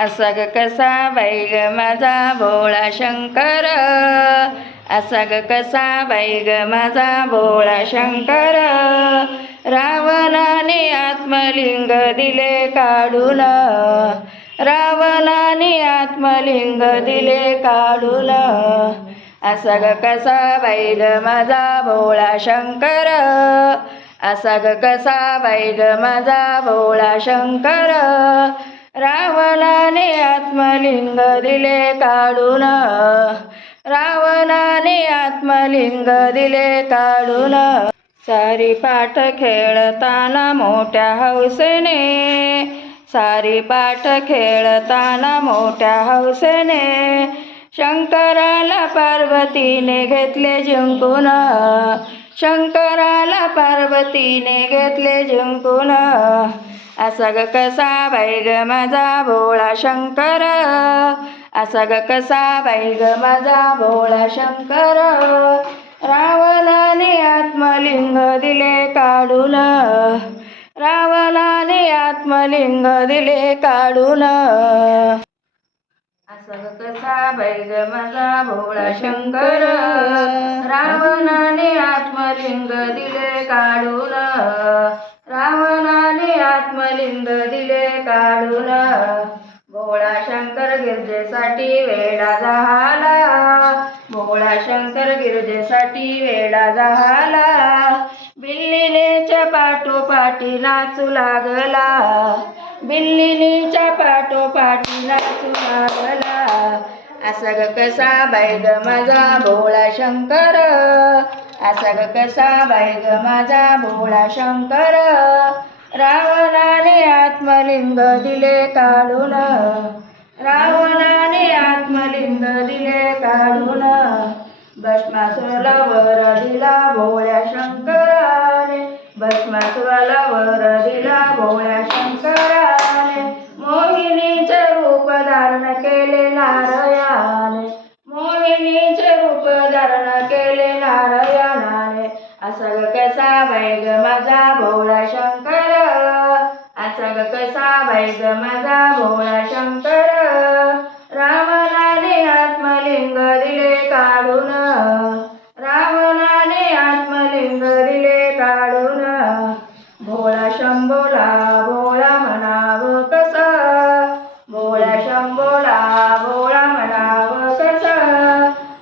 असा ग कसा बाई ग माझा भोळा शंकर, असा ग कसा बाई ग माझा भोळा शंकर. रावणाने आत्मलिंग दिले काढून, रावणाने आत्मलिंग दिले काढून. असा ग कसा बाई ग माझा भोळा शंकर, असा ग कसा बाई ग माझा भोळा शंकर. रावणाने आत्मलिंग दिले काढून, रावणाने आत्मलिंग दिले काढून. सारी पाठ खेळताना मोठ्या हौसेने, सारी पाठ खेळताना मोठ्या हौसेने. शंकराला पार्वतीने घेतले जिंकून, शंकराला पार्वतीने घेतले जिंकून. असा ग कसा बाई ग माझा भोळा शंकर, असा ग कसा बाई ग माझा भोळा शंकर. रावणाने आत्मलिंग दिले काढून, रावणाने आत्मलिंग दिले काढून. असा ग कसा बाई ग माझा भोळा शंकर, रावणाने आत्मलिंग दिले काढून, रावणाने आत्मलिंग दिले काढून. भोळा शंकर गिरजेसाठी वेडा झाला, भोळा शंकर गिरजेसाठी वेडा झाला. बिल्लिणीच्या पाठोपाठी नाचू लागला, बिल्लिणीच्या पाठोपाठी नाचू लागला. असा ग कसा बाई ग माझा भोळा शंकर, असा ग कसा बाई ग माझा भोळा शंकर. रावणाने आत्मलिंग दिले काढून, रावणाने आत्मलिंग दिले काढून. भस्मासुराला वर दिला भोळ्या शंकराने, भस्मासुराला वर दिला भोळ्या शंकराने. मोहिनीचे रूप धारण केले नारायणाने, मोहिनीचे रूप धारण केले नारायणाने. असा ग कसा बाई ग माझा भोळा शंकर, असा ग कसा बाई ग माझा भोळा शंकर. रावणाने आत्मलिंग दिले काढून, रावणाने आत्मलिंग दिले काढून. भोळा शंभोला भोळा म्हणावं कसा, भोळा शंभोला भोळा म्हणावं कसा.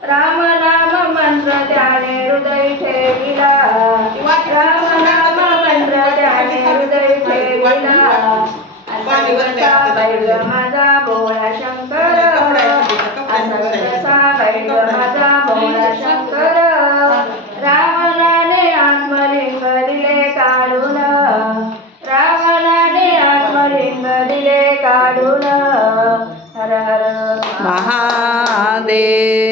राम नाम मंत्र त्याने हृदय ठेविला, राम नाम मंत्र त्याने हृदय ठेविला. असा कसा बाई ग माझा भोळा शंकर, असा कसा बाई ग माझा भोळा शंकर. रावणाने आत्मलिंग दिले काढून, रावणाने आत्मलिंग दिले काढून. हर हर महादेव.